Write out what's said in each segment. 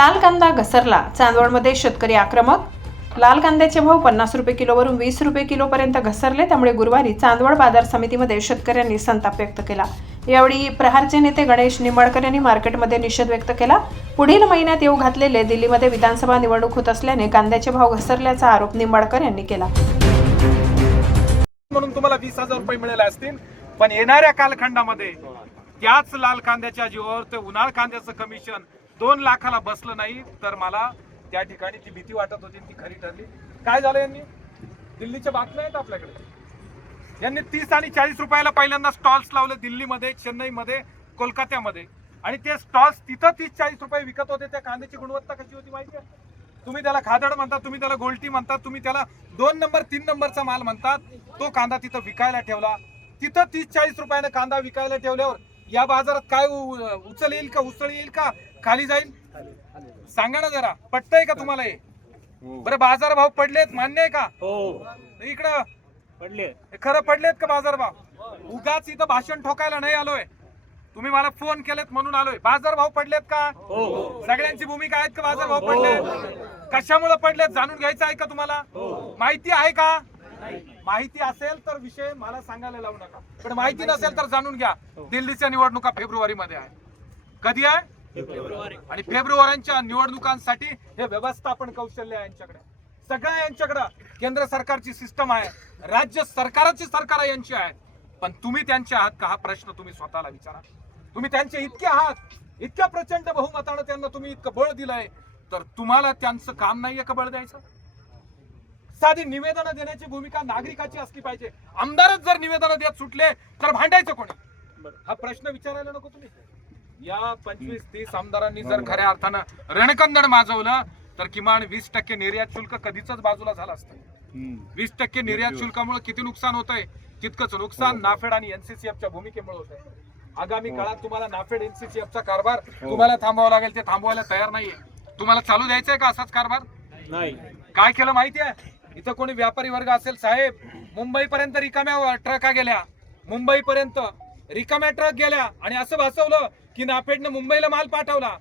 लाल कांदा घसरला चांदवडमध्ये शेतकरी आक्रमक. लाल कांद्याचे भाव पन्नास रुपये किलोवरून वीस रुपये किलोपर्यंत घसरले त्यामुळे गुरुवारी चांदवड बाजार समितीमध्ये शेतकऱ्यांनी संताप व्यक्त केला. यावेळी प्रहारचे नेते गणेश निंबाळकर यांनी मार्केटमध्ये निषेध व्यक्त केला. पुढील महिन्यात येऊ घातलेले दिल्लीमध्ये विधानसभा निवडणूक होत असल्याने कांद्याचे भाव घसरल्याचा आरोप निंबाळकर यांनी केला. म्हणून तुम्हाला वीस हजार रुपये मिळाले असतील पण येणाऱ्या कालखंडामध्ये त्याच लाल कांद्याच्या जीवावर ते उन्हाळ कांद्याचं कमिशन दोन लाखाला बसलं नाही तर मला त्या ठिकाणी ती भीती वाटत होती ती खरी ठरली. काय झालं यांनी? दिल्लीच्या बातम्या आहेत आपल्याकडे. यांनी तीस आणि चाळीस रुपयाला पहिल्यांदा स्टॉल्स लावले दिल्लीमध्ये चेन्नईमध्ये कोलकात्यामध्ये. आणि ते स्टॉल्स तिथं तीस चाळीस रुपये विकत होते. त्या कांद्याची गुणवत्ता कशी होती माहिती आहे? तुम्ही त्याला खादड म्हणता तुम्ही त्याला गोलटी म्हणता तुम्ही त्याला दोन नंबर तीन नंबरचा माल म्हणतात. तो कांदा तिथं विकायला ठेवला. तिथं तीस चाळीस रुपयानं कांदा विकायला ठेवल्यावर या बाजारात काय उचल येईल का? उसळ येईल का? खाली जाईल? सांगा ना जरा. पटतंय का तुम्हाला हे? बरं बाजार भाव पडलेत मान्य आहे का? हो. इकडं. पडले हे खरं पडलेत का बाजारभाव उगाच इथं भाषण ठोकायला नाही आलोय. तुम्ही मला फोन केलेत म्हणून आलोय. बाजारभाव पडलेत का? हो सगळ्यांची भूमिका आहेत का बाजारभाव पडले कशामुळे पडलेत जाणून घ्यायचं आहे का तुम्हाला? माहिती आहे का? माहिती असेल तर विषय मला सांगायला लावू नका. पण माहिती नसेल तर जाणून घ्या. दिल्लीच्या निवडणुका फेब्रुवारी मध्ये आहे. कधी आहे? आणि फेब्रुवारीच्या निवडणुकांसाठी हे व्यवस्थापन कौशल्य आहे यांच्याकडे. सगळ्या यांच्याकडे केंद्र सरकारची सिस्टम आहे. राज्य सरकारची सरकार यांची आहे पण तुम्ही त्यांचे आहात का हा प्रश्न तुम्ही स्वतःला विचारा. तुम्ही त्यांचे इतके आहात इतक्या प्रचंड बहुमतानं त्यांना तुम्ही इतकं बळ दिलंय तर तुम्हाला त्यांचं काम नाहीये का बळ द्यायचं? साधी निवेदन देण्याची भूमिका नागरिकाची असली पाहिजे. आमदारच जर निवेदन देत सुटले तर भांडायचं कोणी? हा प्रश्न विचारायला नको तुम्ही. या पंचवीस तीस आमदारांनी जर खऱ्या अर्थानं रणकंदड माजवलं तर किमान वीस टक्के निर्यात शुल्क कधीच बाजूला झालं असतं. वीस टक्के निर्यात शुल्कामुळे किती नुकसान होत आहे तितकंच नुकसान नाफेड आणि एनसीसीएफच्या भूमिकेमुळे होत आहे आगामी काळात तुम्हाला नाफेड एनसीसीएफचा कारभार तुम्हाला थांबवावा लागेल ते थांबवायला तयार नाहीये. तुम्हाला चालू द्यायचंय का असाच कारभार? नाही. काय केलं माहिती आहे इथं कोणी व्यापारी वर्ग असेल साहेब मुंबई पर्यंत रिकाम्या ट्रका गेल्या. मुंबई पर्यंत रिकाम्या ट्रक गेल्या आणि असं भासवलं की नाफेडनं मुंबईला माल पाठवला.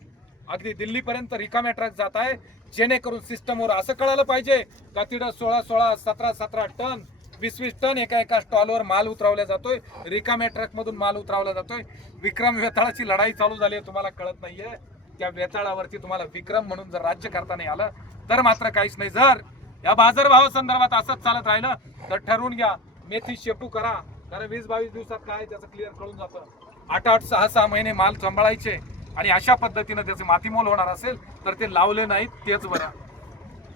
अगदी दिल्लीपर्यंत रिकाम्या ट्रक जात आहे. जेणेकरून सिस्टमवर असं कळालं पाहिजे का तिथं सोळा सोळा सतरा सतरा टन वीस वीस टन एका एका स्टॉलवर माल उतरवला जातोय. रिकाम्या ट्रकमधून माल उतरवला जातोय. विक्रम वेताळाची लढाई चालू झाली आहे तुम्हाला कळत नाहीये. त्या वेताळावरती तुम्हाला विक्रम म्हणून जर राज्य करता नाही आलं तर मात्र काहीच नाही. जर या बाजारभावासंदर्भात असंच चालत राहिलं तर ठरवून घ्या. मेथी शेपू करा. कारण वीस बावीस दिवसात काय त्याचं क्लिअर कळून जातं. आठ आठ सहा सहा महिने माल सांभाळायचे आणि अशा पद्धतीनं त्याचे मातीमोल होणार असेल तर ते लावले नाहीत तेच बरं.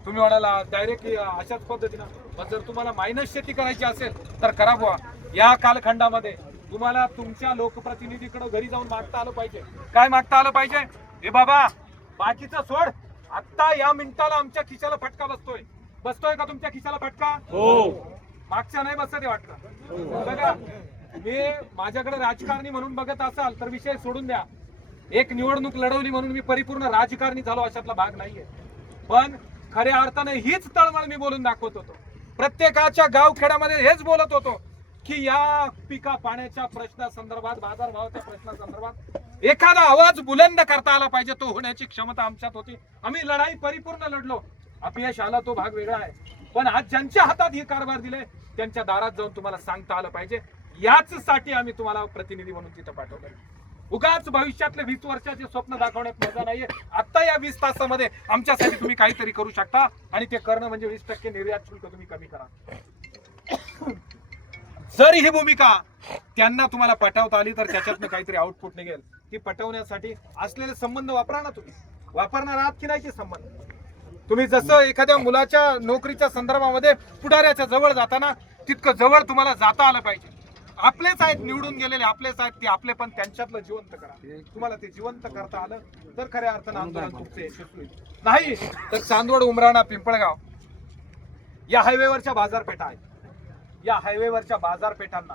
तुम्ही म्हणाला डायरेक्ट अशाच पद्धतीनं. पण जर तुम्हाला मायनस शेती करायची असेल तर करा बुवा. या कालखंडामध्ये तुम्हाला तुमच्या लोकप्रतिनिधीकडे घरी जाऊन मागता आलं पाहिजे. काय मागता आलं पाहिजे? हे बाबा बाकीचं सोड. आत्ता या मिनिटाला आमच्या खिशाला फटका बसतोय. बसतोय का तुमच्या खिशाला फटका? हो. मागच्या नाही बसत वाटतं. बघा. हे माझ्याकडे राजकारणी म्हणून बघत असाल तर विषय सोडून द्या. एक निवडणूक लढवली म्हणून मी परिपूर्ण राजकारणी झालो अशातला भाग नाहीये. पण खऱ्या अर्थाने हीच तळमळ मी बोलून दाखवत होतो. प्रत्येकाच्या गावखेड्यामध्ये हेच बोलत होतो की या पिका पाण्याच्या प्रश्नासंदर्भात बाजारभावाच्या प्रश्नासंदर्भात एखादा आवाज बुलंद करता आला पाहिजे. तो होण्याची क्षमता आमच्यात होती. आम्ही लढाई परिपूर्ण लढलो. अपयश आला तो भाग वेगळा आहे. पण आज ज्यांच्या हातात हे कारभार दिले त्यांच्या दारात जाऊन तुम्हाला सांगता आलं पाहिजे. याच साठी आम्ही तुम्हाला प्रतिनिधी म्हणून तिथं पाठवलं उगाच भविष्यातले वीस वर्षाचे स्वप्न दाखवण्यात मजा नाहीये. आता या वीस तासामध्ये आमच्यासाठी तुम्ही काहीतरी करू शकता आणि ते करणं म्हणजे वीस टक्के निर्यात शुल्क तुम्ही कमी करा. जर ही भूमिका त्यांना तुम्हाला पटवता आली तर त्याच्यातनं काहीतरी आउटपुट निघेल. ती पटवण्यासाठी असलेले संबंध वापरा ना तुम्ही. वापरणार आहात की नाही ते संबंध? तुम्ही जसं एखाद्या मुलाच्या नोकरीच्या संदर्भामध्ये पुढाऱ्याच्या जवळ जाताना तितकं जवळ तुम्हाला जाता आलं पाहिजे. आपलेच आहेत निवडून गेलेले आपलेच आहेत ते आपले पण त्यांच्यातलं जिवंत करा. तुम्हाला ते जिवंत करता आलं तर खऱ्या अर्थानं आंदोलन तुमचं यशस्वी. नाही तर चांदवड उमराणा पिंपळगाव या हायवेवरच्या बाजारपेठा आहेत. या हायवेवरच्या बाजारपेठांना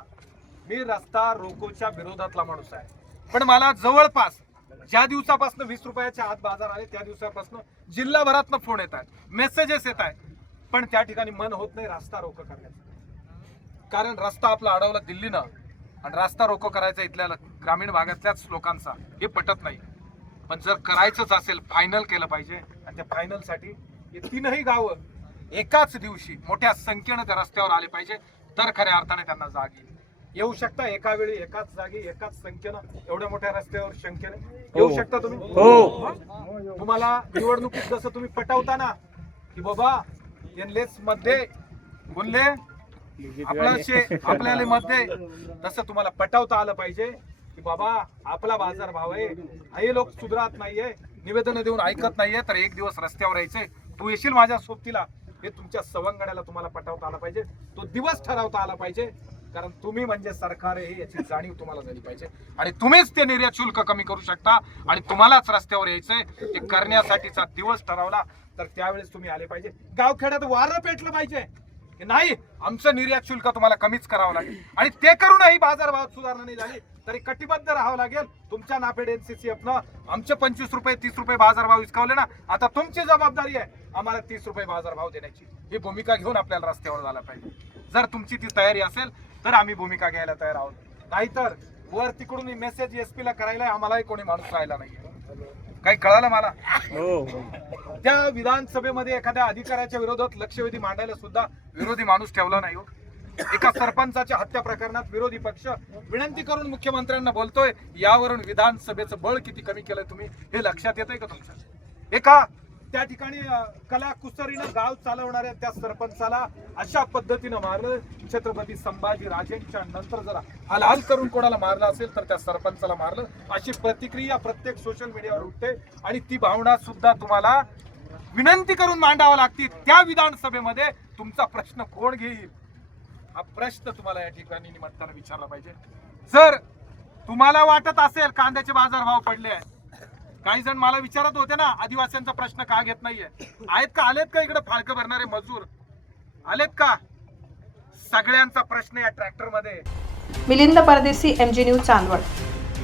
मी रस्ता रोकोच्या विरोधातला माणूस आहे. पण मला जवळपास ज्या दिवसापासून वीस रुपयाच्या आत बाजार आले त्या दिवसापासून जिल्हाभरातनं फोन येत आहेत मेसेजेस येत आहेत. पण त्या ठिकाणी मन होत नाही रस्ता रोको करण्याचं. कारण रस्ता आपला अडवला दिल्लीनं आणि रस्ता रोको करायचा इथल्या ग्रामीण भागातल्याच लोकांचा. हे पटत नाही. पण जर करायचंच असेल फायनल केलं पाहिजे आणि त्या फायनलसाठी हे तीनही गावं एकाच दिवशी मोठ्या संख्येनं त्या रस्त्यावर आले पाहिजे. तर खऱ्या अर्थाने त्यांना जाग येईल. येऊ शकता एका वेळी एकाच जागी एकाच संख्येनं एवढ्या मोठ्या रस्त्यावर संख्येने. येऊ शकता तुम्ही? हो. तुम्हाला निवडणुकीत जसं तुम्ही पटवता ना की बाबा एनलेस मध्ये बोलले आपला आपल्याला मध्ये तसं तुम्हाला पटवता आलं पाहिजे की बाबा आपला बाजार भाव आहे. हे लोक सुधारत नाहीये निवेदन देऊन ऐकत नाहीये तर एक दिवस रस्त्यावर यायचंय. तू येशील माझ्या सोबतीला? हे तुमच्या सवंगड्याला तुम्हाला पटवता आला पाहिजे. तो दिवस ठरवता आला पाहिजे. कारण तुम्ही म्हणजे सरकार आहे याची जाणीव तुम्हाला झाली पाहिजे. आणि तुम्हीच ते निर्यात शुल्क कमी करू शकता. आणि तुम्हालाच रस्त्यावर यायचंय. ते करण्यासाठीचा दिवस ठरवला तर त्यावेळेस तुम्ही आले पाहिजे. गावखेड्यात वारं पेटलं पाहिजे. की नाही आमचं निर्यात शुल्क तुम्हाला कमीच करावं लागेल. आणि ते करूनही बाजारभावात सुधारणा नाही झाली तरी कटिबद्ध राहावं लागेल. तुमच्या नाफेड एनसीसीएफनं आमचे पंचवीस रुपये तीस रुपये बाजारभाव विसकावले ना आता तुमची जबाबदारी आहे आम्हाला तीस रुपये बाजारभाव देण्याची. ही भूमिका घेऊन आपल्याला रस्त्यावर झाला पाहिजे. जर तुमची ती तयारी असेल तर आम्ही भूमिका घ्यायला तयार आहोत. नाहीतर वर तिकडून मेसेज एसपी ला करायला आम्हालाही कोणी माणूस राहिला नाही काही कळालं मला? हो. त्या विधानसभेमध्ये एखाद्या अधिकाऱ्याच्या विरोधात लक्षवेधी मांडायला सुद्धा विरोधी माणूस ठेवला नाही हो. एका सरपंचाच्या हत्या प्रकरणात विरोधी पक्ष विनंती करून मुख्यमंत्र्यांना बोलतोय यावरून विधानसभेचं बळ किती कमी केलंय तुम्ही हे लक्षात येतंय का तुमच्या एका त्या ठिकाणी कला कुसरीनं गाव चालवणाऱ्या त्या सरपंचाला अशा पद्धतीनं मारलं. छत्रपती संभाजी राजेंच्या नंतर जरा हाल करून कोणाला मारलं असेल तर त्या सरपंचाला मारलं. अशी प्रतिक्रिया प्रत्येक सोशल मीडियावर उठते. आणि ती भावना सुद्धा तुम्हाला विनंती करून मांडावा लागते. त्या विधानसभेमध्ये तुमचा प्रश्न कोण घेईल? हा प्रश्न तुम्हाला या ठिकाणी निमित्तानं विचारला पाहिजे. जर तुम्हाला वाटत असेल कांद्याचे बाजारभाव पडले आहेत काही जण मला विचारत होते ना आदिवासींचा प्रश्न का घेत नाहीये? आहेत का? आलेत का इकडे फाळकं भरणारे मजूर? आलेत का? सगळ्यांचा प्रश्न या ट्रॅक्टरमध्ये. मिलिंद परदेशी एमजी न्यूज चांदवड.